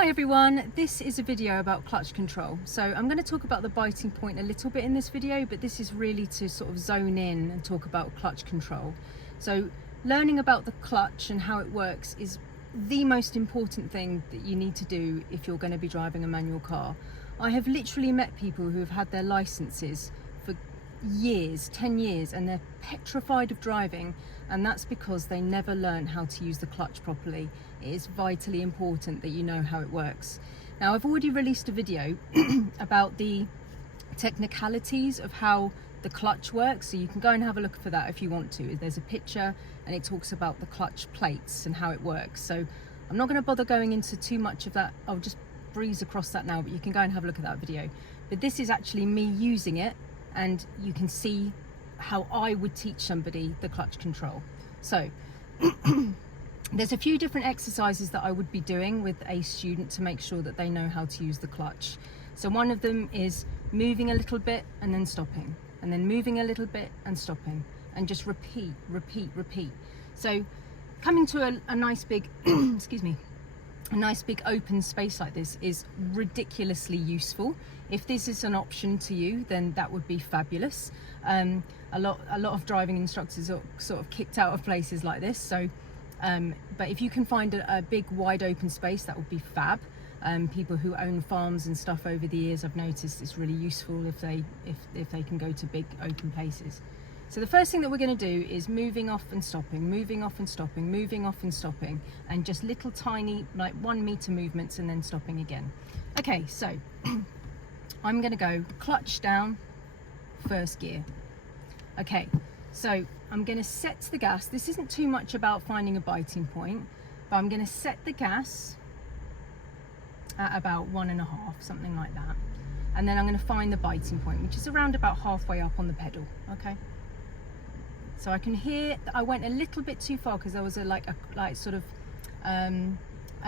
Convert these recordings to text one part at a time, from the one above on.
Hi everyone, this is a video about clutch control. So I'm going to talk about the biting point a little bit in this video, but this is really to sort of zone in and talk about clutch control. So learning about the clutch and how it works is the most important thing that you need to do if you're going to be driving a manual car. I have literally met people who have had their licenses for years, 10 years, and they're petrified of driving, and that's because they never learned how to use the clutch properly. It is vitally important that you know how it works. Now, I've already released a video about the technicalities of how the clutch works, so you can go and have a look for that if you want to. There's a picture and it talks about the clutch plates and how it works. So I'm not going to bother going into too much of that. I'll just breeze across that now, but you can go and have a look at that video. But this is actually me using it, and you can see how I would teach somebody the clutch control. So there's a few different exercises that I would be doing with a student to make sure that they know how to use the clutch. So one of them is moving a little bit and then stopping, and then moving a little bit and stopping, and just repeat. So coming to a nice big excuse me, a nice big open space like this is ridiculously useful. If this is an option to you, then that would be fabulous. A lot of driving instructors are sort of kicked out of places like this. So, but if you can find a big wide open space, that would be fab. People who own farms and stuff over the years, I've noticed it's really useful if they can go to big open places. So the first thing that we're going to do is moving off and stopping, moving off and stopping, moving off and stopping, and just little tiny, like 1 meter movements, and then stopping again. Okay, so I'm going to go clutch down, first gear. Okay, so I'm going to set the gas. This isn't too much about finding a biting point, but I'm going to set the gas at about 1.5, something like that. And then I'm going to find the biting point, which is around about halfway up on the pedal. Okay. So I can hear, I went a little bit too far because there was a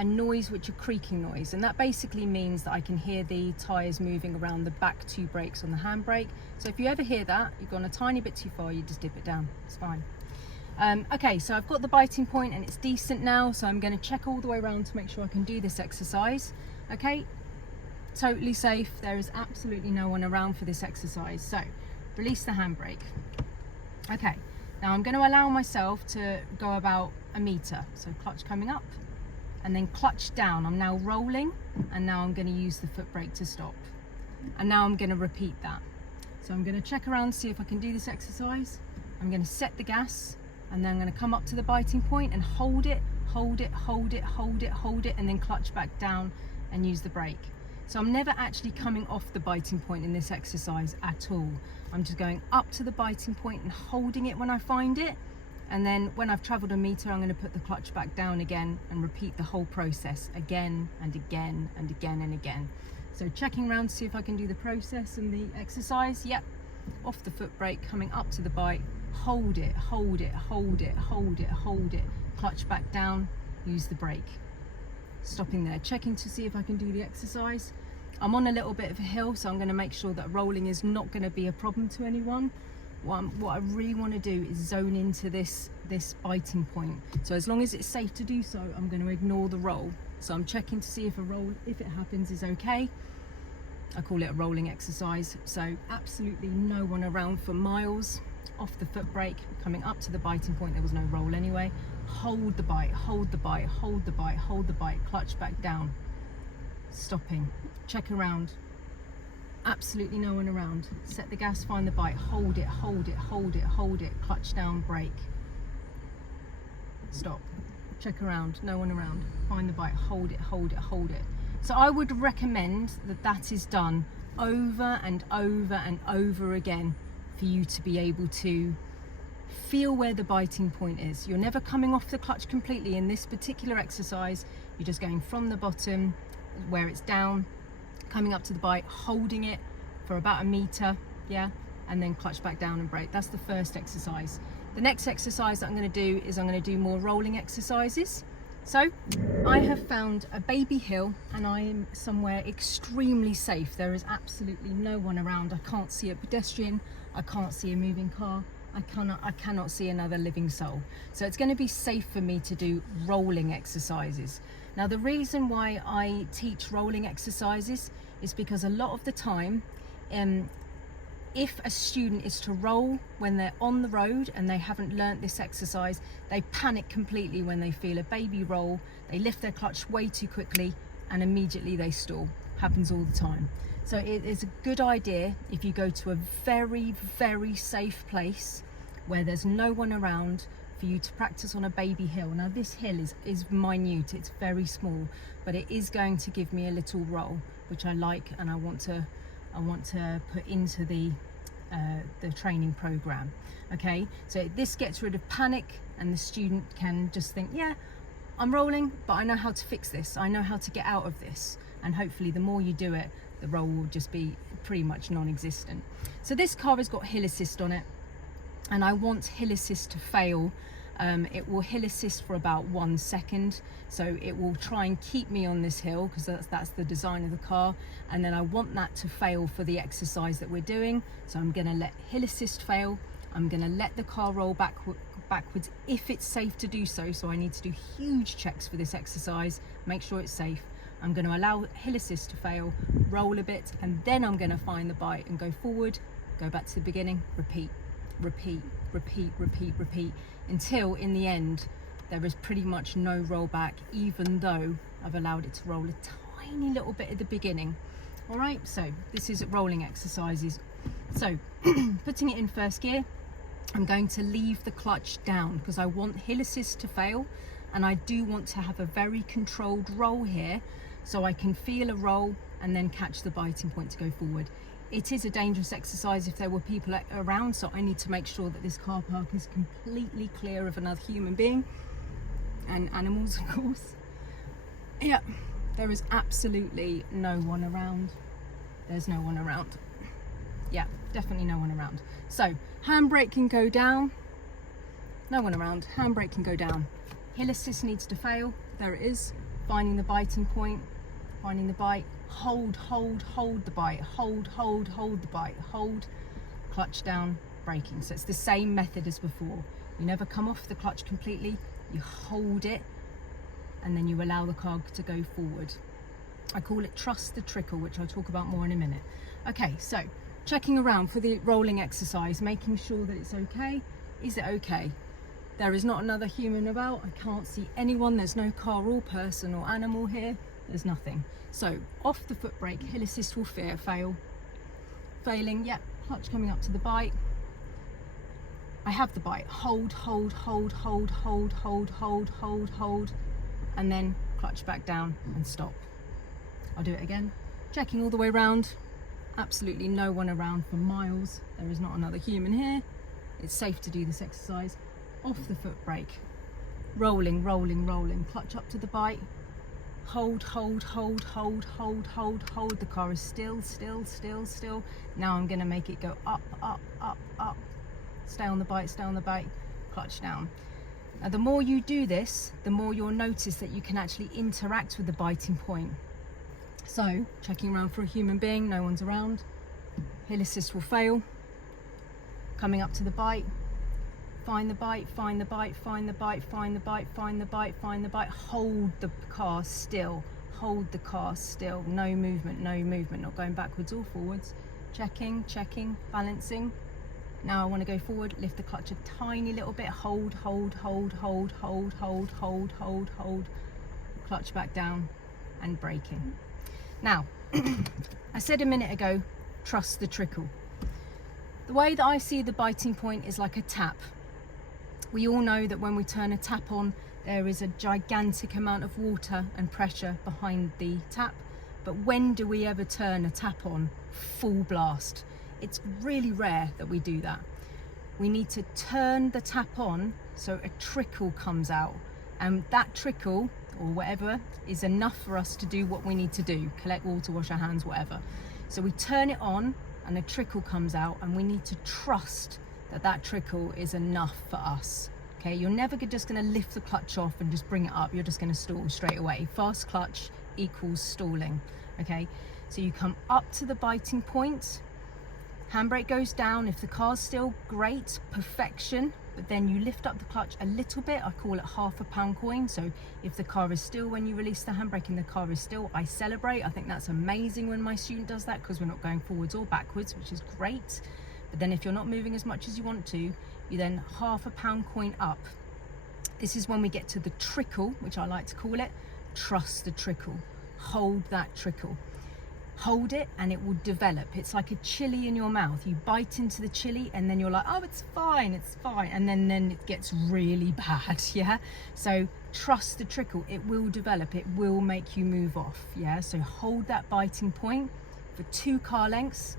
noise, which a creaking noise, and that basically means that I can hear the tyres moving around the back 2 brakes on the handbrake. So if you ever hear that, you've gone a tiny bit too far, you just dip it down, it's fine. Okay, so I've got the biting point and it's decent now, so I'm going to check all the way around to make sure I can do this exercise. Okay, totally safe, there is absolutely no one around for this exercise. So release the handbrake. Okay. Now I'm going to allow myself to go about 1 meter. So clutch coming up and then clutch down. I'm now rolling, and now I'm going to use the foot brake to stop. And now I'm going to repeat that. So I'm going to check around, see if I can do this exercise. I'm going to set the gas, and then I'm going to come up to the biting point and hold it, and then clutch back down and use the brake. So I'm never actually coming off the biting point in this exercise at all. I'm just going up to the biting point and holding it when I find it. And then when I've traveled 1 meter, I'm going to put the clutch back down again and repeat the whole process again and again and again and again. So checking around to see if I can do the process and the exercise. Yep. Off the foot brake, coming up to the bike, hold it, clutch back down, use the brake. Stopping there, checking to see if I can do the exercise. I'm on a little bit of a hill, so I'm going to make sure that rolling is not going to be a problem to anyone. What I really want to do is zone into this biting point. So as long as it's safe to do so, I'm going to ignore the roll. So I'm checking to see if a roll, if it happens, is okay. I call it a rolling exercise. So absolutely no one around for miles. Off the foot brake, coming up to the biting point, there was no roll anyway. Hold the bike, clutch back down, stopping, check around, absolutely no one around, set the gas, find the bike, hold it, clutch down, brake, stop, check around, no one around, find the bike, hold it. So I would recommend that is done over and over again for you to be able to feel where the biting point is. You're never coming off the clutch completely in this particular exercise. You're just going from the bottom where it's down, coming up to the bike, holding it for about 1 meter, yeah, and then clutch back down and brake. That's the first exercise. The next exercise that I'm going to do is I'm going to do more rolling exercises. So I have found a baby hill and I am somewhere extremely safe. There is absolutely no one around. I can't see a pedestrian, I can't see a moving car, I cannot see another living soul. So it's going to be safe for me to do rolling exercises. Now the reason why I teach rolling exercises is because a lot of the time, if a student is to roll when they're on the road and they haven't learnt this exercise, they panic completely when they feel a baby roll, they lift their clutch way too quickly and immediately they stall. Happens all the time. So it is a good idea if you go to a very, very safe place where there's no one around for you to practice on a baby hill. Now this hill is minute, it's very small, but it is going to give me a little roll, which I like and I want to put into the training program. Okay, so this gets rid of panic and the student can just think, yeah, I'm rolling, but I know how to fix this. I know how to get out of this. And hopefully the more you do it, the roll will just be pretty much non-existent. So this car has got hill assist on it, and I want hill assist to fail. It will hill assist for about 1 second, so it will try and keep me on this hill because that's the design of the car, and then I want that to fail for the exercise that we're doing. So I'm going to let hill assist fail. I'm going to let the car roll backwards if it's safe to do so. So I need to do huge checks for this exercise, make sure it's safe. I'm going to allow hill assist to fail, roll a bit, and then I'm going to find the bite and go forward, go back to the beginning, repeat, repeat, repeat, repeat, repeat, until in the end there is pretty much no roll back, even though I've allowed it to roll a tiny little bit at the beginning. All right, so this is rolling exercises. So putting it in first gear, I'm going to leave the clutch down because I want hill assist to fail, and I do want to have a very controlled roll here so I can feel a roll and then catch the biting point to go forward. It is a dangerous exercise if there were people around, so I need to make sure that this car park is completely clear of another human being and animals, of course. Yeah, there is absolutely no one around. There's no one around. Yeah, definitely no one around. So handbrake can go down. No one around. Handbrake can go down. Hill assist needs to fail. There it is. Finding the biting point. Finding the bite. Hold, hold, hold the bite. Hold, hold, hold the bite. Hold. Clutch down. Braking. So it's the same method as before. You never come off the clutch completely. You hold it, and then you allow the car to go forward. I call it trust the trickle, which I'll talk about more in a minute. Okay, so checking around for the rolling exercise, making sure that it's okay. Is it okay? There is not another human about. I can't see anyone. There's no car or person or animal here. There's nothing. So off the foot brake, hill assist will fail. Failing, yep, clutch coming up to the bite. I have the bite. Hold, hold, hold, hold, hold, hold, hold, hold, hold, and then clutch back down and stop. I'll do it again. Checking all the way around. Absolutely no one around for miles. There is not another human here. It's safe to do this exercise. Off the foot brake. Rolling, rolling, rolling. Clutch up to the bite. Hold, hold, hold, hold, hold, hold, hold. The car is still, still, still, still. Now I'm going to make it go up, up, up, up. Stay on the bite, stay on the bite. Clutch down. Now the more you do this, the more you'll notice that you can actually interact with the biting point. So, checking around for a human being, no one's around. Hill assist will fail. Coming up to the bite. Find the bite, find the bite, find the bite, find the bite, find the bite, find the bite. Hold the car still. Hold the car still. No movement, no movement. Not going backwards or forwards. Checking, checking, balancing. Now I want to go forward, lift the clutch a tiny little bit. Hold, hold, hold, hold, hold, hold, hold, hold, hold. Clutch back down and braking. Now, I said a minute ago, trust the trickle. The way that I see the biting point is like a tap. We all know that when we turn a tap on, there is a gigantic amount of water and pressure behind the tap. But when do we ever turn a tap on full blast? It's really rare that we do that. We need to turn the tap on so a trickle comes out, and that trickle or whatever is enough for us to do what we need to do, collect water, wash our hands, whatever. So we turn it on and a trickle comes out, and we need to trust that that trickle is enough for us. Okay, you're never just going to lift the clutch off and just bring it up. You're just going to stall straight away. Fast clutch equals stalling. Okay, so you come up to the biting point. Handbrake goes down. If the car's still great, perfection, but then you lift up the clutch a little bit. I call it half a pound coin. So if the car is still, when you release the handbrake and the car is still, I celebrate. I think that's amazing when my student does that, because we're not going forwards or backwards, which is great. But then if you're not moving as much as you want to, you then half a pound coin up. This is when we get to the trickle, which I like to call it. Trust the trickle. Hold that trickle. Hold it and it will develop. It's like a chili in your mouth. You bite into the chili and then you're like, oh, it's fine, and then it gets really bad. Yeah, so trust the trickle. It will develop. It will make you move off. Yeah, so hold that biting point for 2 car lengths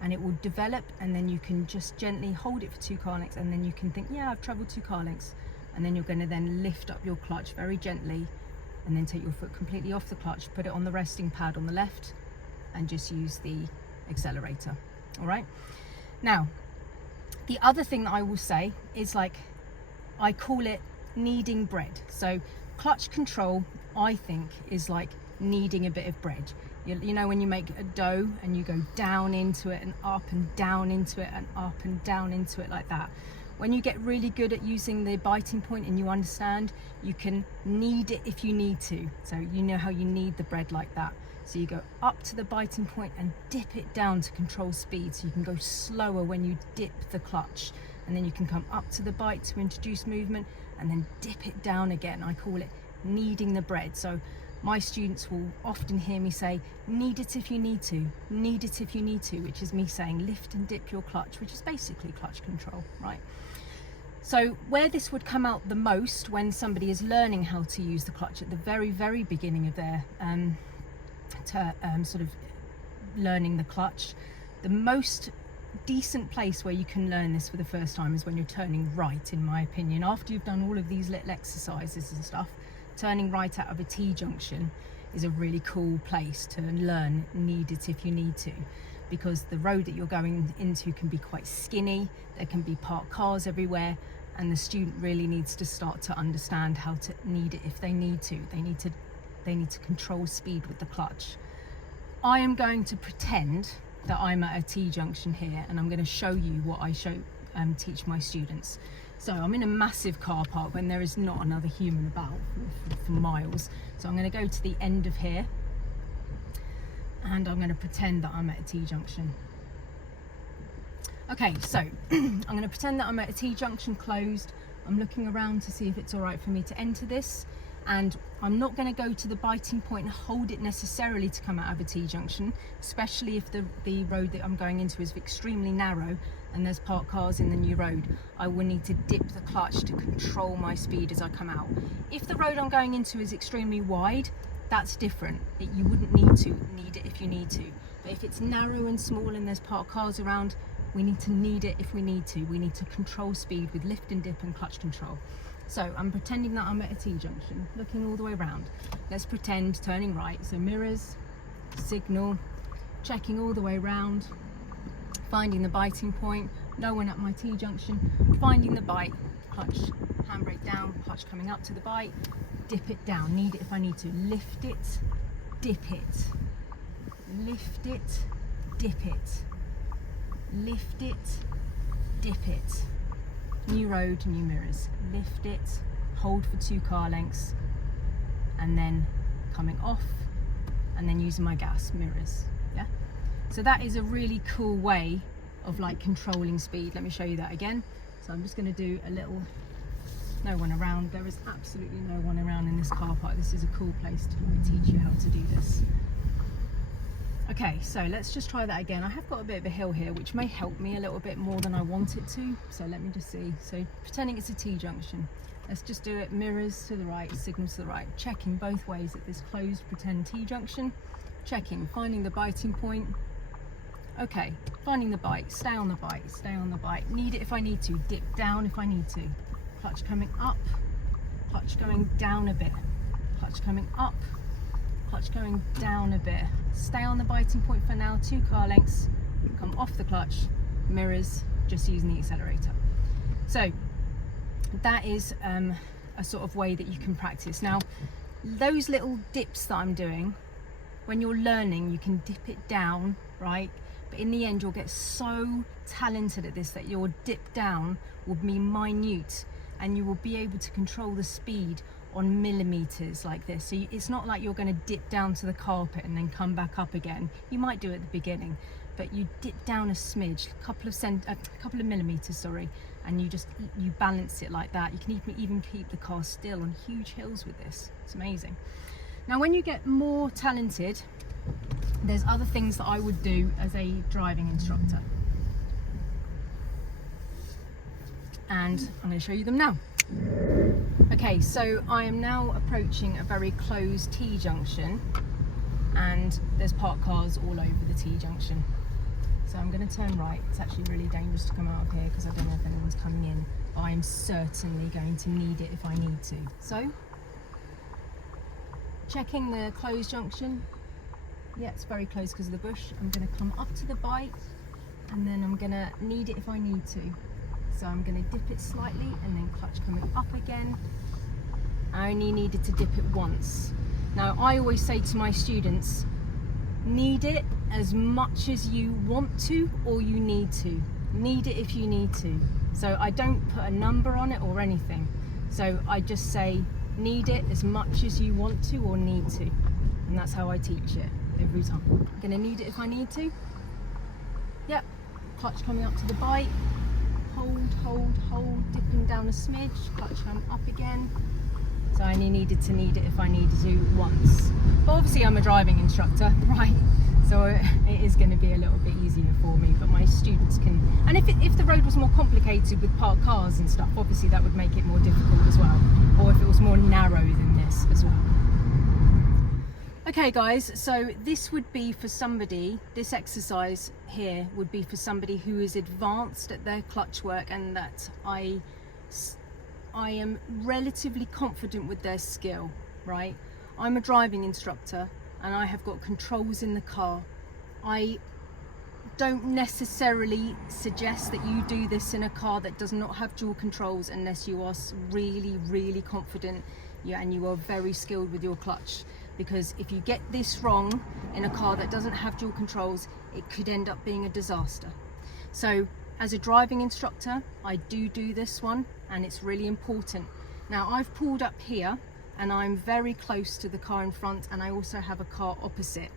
and it will develop, and then you can just gently hold it for 2 car lengths, and then you can think, yeah, I've traveled 2 car lengths, and then you're going to then lift up your clutch very gently and then take your foot completely off the clutch, put it on the resting pad on the left, and just use the accelerator. All right, now the other thing that I will say is, like, I call it kneading bread. So clutch control, I think, is like kneading a bit of bread. You know, when you make a dough and you go down into it and up and down into it and up and down into it like that. When you get really good at using the biting point and you understand, you can knead it if you need to. So you know how you knead the bread like that. So you go up to the biting point and dip it down to control speed. So you can go slower when you dip the clutch, and then you can come up to the bite to introduce movement and then dip it down again. I call it kneading the bread. So my students will often hear me say, knead it if you need to, knead it if you need to, which is me saying lift and dip your clutch, which is basically clutch control, right? So where this would come out the most when somebody is learning how to use the clutch at the very, very beginning of their sort of learning the clutch, the most decent place where you can learn this for the first time is when you're turning right, in my opinion. After you've done all of these little exercises and stuff, turning right out of a T-junction is a really cool place to learn knead it if you need to, because the road that you're going into can be quite skinny, there can be parked cars everywhere, and the student really needs to start to understand how to knead it if they need to. They need to control speed with the clutch. I am going to pretend that I'm at a T-junction here, and I'm going to show you what I teach my students. So I'm in a massive car park when there is not another human about for miles. So I'm going to go to the end of here and I'm going to pretend that I'm at a T-junction. Okay, so I'm going to pretend that I'm at a T-junction closed. I'm looking around to see if it's all right for me to enter this. And I'm not going to go to the biting point and hold it necessarily to come out of a T-junction, especially if the road that I'm going into is extremely narrow and there's parked cars in the new road. I will need to dip the clutch to control my speed as I come out. If the road I'm going into is extremely wide, that's different. You wouldn't need to knead it if you need to. But if it's narrow and small and there's parked cars around, we need to knead it if we need to. We need to control speed with lift and dip and clutch control. So I'm pretending that I'm at a T-junction, looking all the way around. Let's pretend turning right. So mirrors, signal, checking all the way around, finding the biting point, no one at my T-junction, finding the bite, clutch, handbrake down, clutch coming up to the bite, dip it down, knead it if I need to, lift it, dip it, lift it, dip it, lift it, dip it. New road, new mirrors, lift it, hold for 2 car lengths, and then coming off, and then using my gas, mirrors. Yeah, so that is a really cool way of like controlling speed. Let me show you that again. So I'm just going to do a little, no one around, there is absolutely no one around in this car park. This is a cool place to like teach you how to do this. Okay, so let's just try that again. I have got a bit of a hill here, which may help me a little bit more than I want it to. So let me just see. So pretending it's a T-junction. Let's just do it, mirrors to the right, signals to the right. Checking both ways at this closed pretend T-junction. Checking, finding the biting point. Okay, finding the bite, stay on the bite, stay on the bite. Knead it if I need to, dip down if I need to. Clutch coming up, clutch going down a bit. Clutch coming up, clutch going down a bit. Stay on the biting point for now, 2 car lengths, come off the clutch, mirrors, just using the accelerator. So that is a sort of way that you can practice. Now, those little dips that I'm doing, when you're learning, you can dip it down, right? But in the end, you'll get so talented at this that your dip down will be minute, and you will be able to control the speed on millimeters like this. So it's not like you're going to dip down to the carpet and then come back up again. You might do it at the beginning, but you dip down a smidge, a couple of millimeters, sorry, and you balance it like that. You can even keep the car still on huge hills with this. It's amazing. Now, when you get more talented, there's other things that I would do as a driving instructor, and I'm going to show you them now. Okay, so I am now approaching a very closed T-junction, and there's parked cars all over the T-junction. So I'm going to turn right. It's actually really dangerous to come out of here because I don't know if anyone's coming in, but I am certainly going to need it if I need to. So, checking the closed junction. Yeah, it's very close because of the bush. I'm going to come up to the bike, and then I'm going to need it if I need to. So I'm going to dip it slightly and then clutch coming up again. I only needed to dip it once. Now, I always say to my students, knead it as much as you want to or you need to. Knead it if you need to. So I don't put a number on it or anything. So I just say, knead it as much as you want to or need to. And that's how I teach it every time. I'm going to knead it if I need to. Yep, clutch coming up to the bite. Hold, dipping down a smidge, clutch come up again. So I only needed to knead it if I needed to once. But obviously I'm a driving instructor, right? So it is going to be a little bit easier for me, but my students can, and if the road was more complicated with parked cars and stuff, obviously that would make it more difficult as well. Or if it was more narrow than this as well. Okay guys, so this would be for somebody, this exercise here would be for somebody who is advanced at their clutch work and that I am relatively confident with their skill, right? I'm a driving instructor and I have got controls in the car. I don't necessarily suggest that you do this in a car that does not have dual controls unless you are really confident, and you are very skilled with your clutch. Because if you get this wrong in a car that doesn't have dual controls, it could end up being a disaster. So as a driving instructor, I do this one, and it's really important. Now I've pulled up here and I'm very close to the car in front, and I also have a car opposite.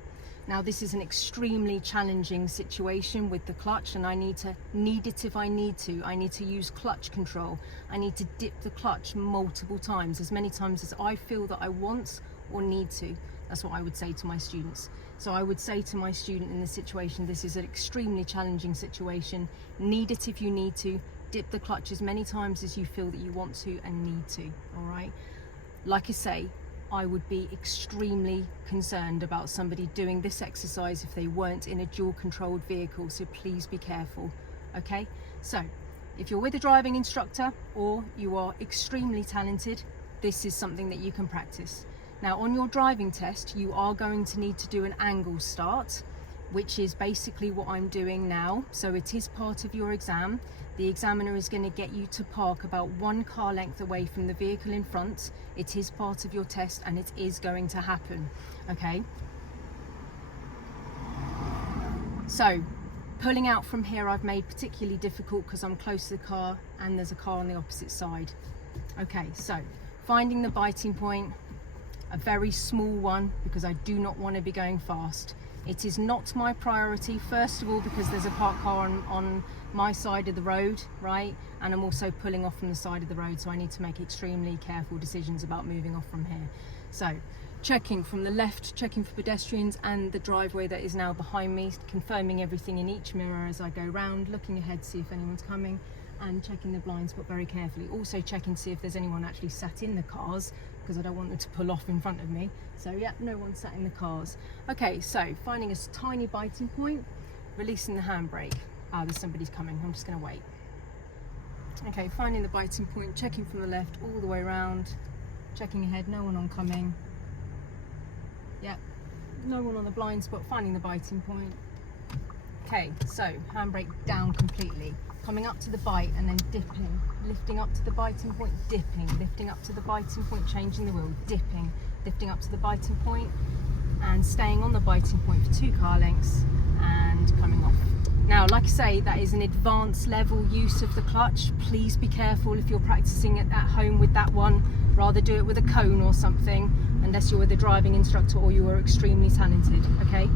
Now this is an extremely challenging situation with the clutch, and I need to knead it if I need to. I need to use clutch control. I need to dip the clutch multiple times, as many times as I feel that I want or need to. That's what I would say to my students. So I would say to my student in this situation, this is an extremely challenging situation. Knead it if you need to. Dip the clutch as many times as you feel that you want to and need to, all right? Like I say, I would be extremely concerned about somebody doing this exercise if they weren't in a dual controlled vehicle, so please be careful, okay? So if you're with a driving instructor or you are extremely talented, this is something that you can practice. Now on your driving test, you are going to need to do an angle start, which is basically what I'm doing now. So it is part of your exam. The examiner is going to get you to park about 1 car length away from the vehicle in front. It is part of your test and it is going to happen, okay? So pulling out from here I've made particularly difficult because I'm close to the car and there's a car on the opposite side. Okay, so finding the biting point, a very small one because I do not want to be going fast. It is not my priority, first of all, because there's a parked car on my side of the road, right? And I'm also pulling off from the side of the road, so I need to make extremely careful decisions about moving off from here. So, checking from the left, checking for pedestrians and the driveway that is now behind me, confirming everything in each mirror as I go round, looking ahead to see if anyone's coming, and checking the blind spot very carefully. Also checking to see if there's anyone actually sat in the cars, because I don't want them to pull off in front of me. So yeah, no one sat in the cars. Okay, so finding a tiny biting point, releasing the handbrake. Ah, there's somebody's coming, I'm just gonna wait. Okay, finding the biting point, checking from the left all the way around, checking ahead, no one oncoming. Yep, no one on the blind spot, finding the biting point. Okay, so handbrake down completely. Coming up to the bite and then dipping, lifting up to the biting point, dipping, lifting up to the biting point, changing the wheel, dipping, lifting up to the biting point and staying on the biting point for 2 car lengths and coming off. Now, like I say, that is an advanced level use of the clutch. Please be careful if you're practicing it at home with that one. Rather do it with a cone or something, unless you're with a driving instructor or you are extremely talented, okay?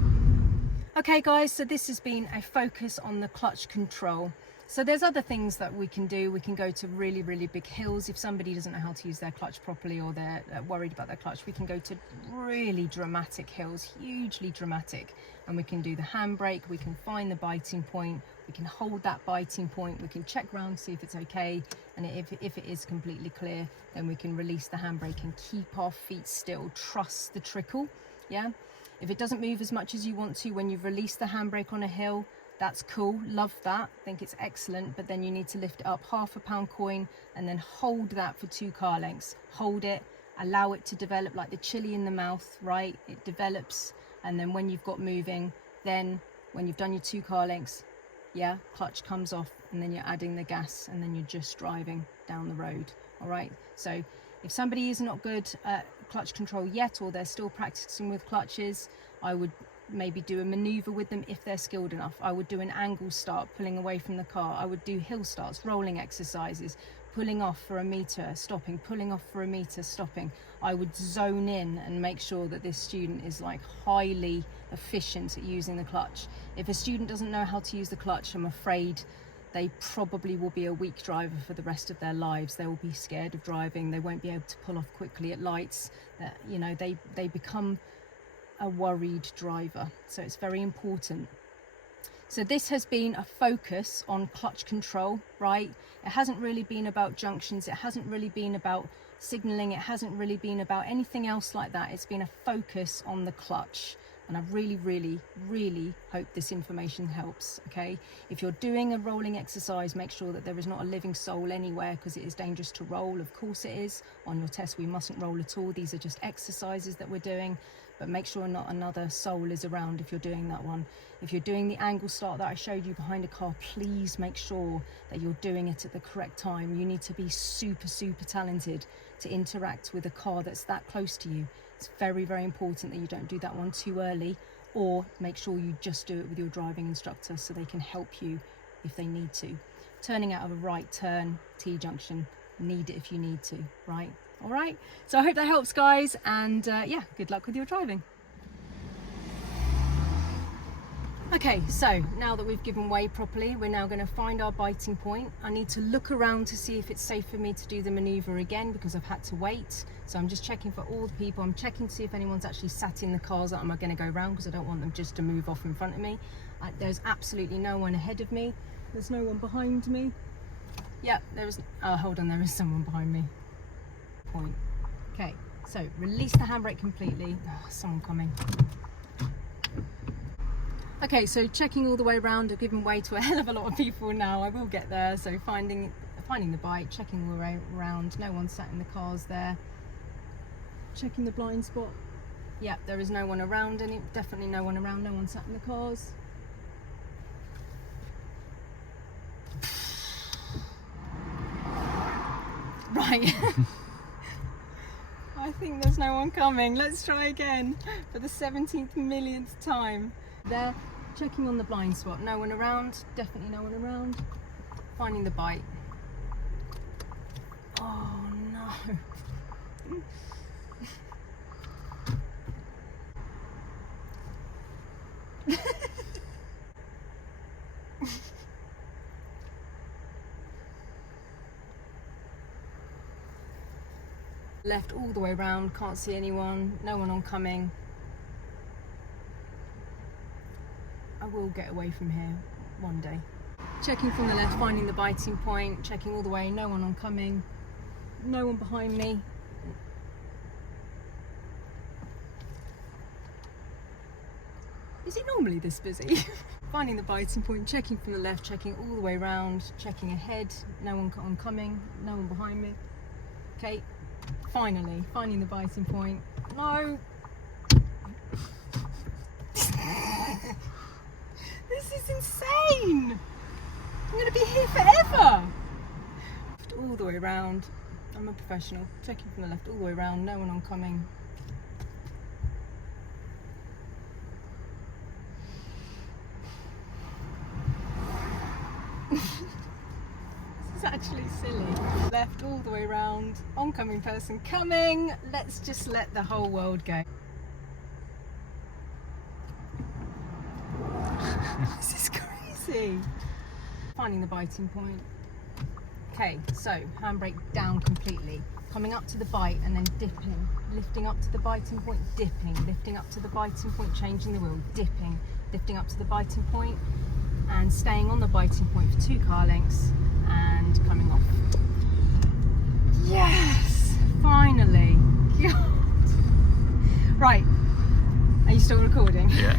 Okay guys, so this has been a focus on the clutch control. So there's other things that we can do. We can go to really, really big hills. If somebody doesn't know how to use their clutch properly, or they're worried about their clutch, we can go to really dramatic hills, hugely dramatic. And we can do the handbrake, we can find the biting point, we can hold that biting point, we can check round, see if it's okay. And if it is completely clear, then we can release the handbrake and keep our feet still, trust the trickle, yeah? If it doesn't move as much as you want to when you've released the handbrake on a hill, that's cool, love that, think it's excellent, but then you need to lift it up half a pound coin and then hold that for 2 car lengths. Hold it, allow it to develop like the chili in the mouth, right? It develops, and then when you've got moving, then when you've done your 2 car lengths, yeah, clutch comes off, and then you're adding the gas, and then you're just driving down the road, all right? So if somebody is not good at clutch control yet, or they're still practicing with clutches, I would maybe do a maneuver with them if they're skilled enough. I would do an angle start, pulling away from the car. I would do hill starts, rolling exercises, pulling off for a meter, stopping, pulling off for a meter, stopping. I would zone in and make sure that this student is like highly efficient at using the clutch. If a student doesn't know how to use the clutch, I'm afraid they probably will be a weak driver for the rest of their lives. They will be scared of driving. They won't be able to pull off quickly at lights. You know, they become a worried driver. So it's very important. So this has been a focus on clutch control, right? It hasn't really been about junctions. It hasn't really been about signaling. It hasn't really been about anything else like that. It's been a focus on the clutch. And I really, really, really hope this information helps, okay? If you're doing a rolling exercise, make sure that there is not a living soul anywhere, because it is dangerous to roll. Of course it is. On your test, we mustn't roll at all. These are just exercises that we're doing, but make sure not another soul is around if you're doing that one. If you're doing the angle start that I showed you behind a car, please make sure that you're doing it at the correct time. You need to be super, super talented to interact with a car that's that close to you. It's very, very important that you don't do that one too early, or make sure you just do it with your driving instructor so they can help you if they need to. Turning out of a right turn, T-junction, need it if you need to, right? All right, so I hope that helps, guys, and yeah, good luck with your driving. Okay, so now that we've given way properly, we're now going to find our biting point. I need to look around to see if it's safe for me to do the maneuver again, because I've had to wait. So I'm just checking for all the people. I'm checking to see if anyone's actually sat in the cars that I'm going to go around, because I don't want them just to move off in front of me. There's absolutely no one ahead of me. There's no one behind me. Yeah, there is. Oh, hold on, there is someone behind me. Point. Okay, so release the handbrake completely. Oh, someone coming. Okay, so checking all the way around, I've given way to a hell of a lot of people now. I will get there. So finding the bike, checking all the way around. No one sat in the cars there. Checking the blind spot. Yeah, there is no one around. Definitely no one around. No one sat in the cars. Right. I think there's no one coming. Let's try again for the 17th millionth time. There, checking on the blind spot. No one around. Definitely no one around. Finding the bite. Oh no. Left all the way around, can't see anyone, no one oncoming. I will get away from here one day. Checking from the left, finding the biting point, checking all the way, no one oncoming, no one behind me. Is it normally this busy? Finding the biting point, checking from the left, checking all the way around, checking ahead, no one oncoming, no one behind me. Okay, finally, finding the biting point. No! This is insane! I'm going to be here forever! All the way around. I'm a professional. Checking from the left all the way around, no one oncoming. actually silly. Left all the way round, oncoming person coming. Let's just let the whole world go. This is crazy. Finding the biting point. Okay, so handbrake down completely. Coming up to the bite and then dipping. Lifting up to the biting point, dipping. Lifting up to the biting point, changing the wheel, dipping. Lifting up to the biting point and staying on the biting point for 2 car lengths and coming off. Yes! Finally! God. Right, are you still recording? Yeah.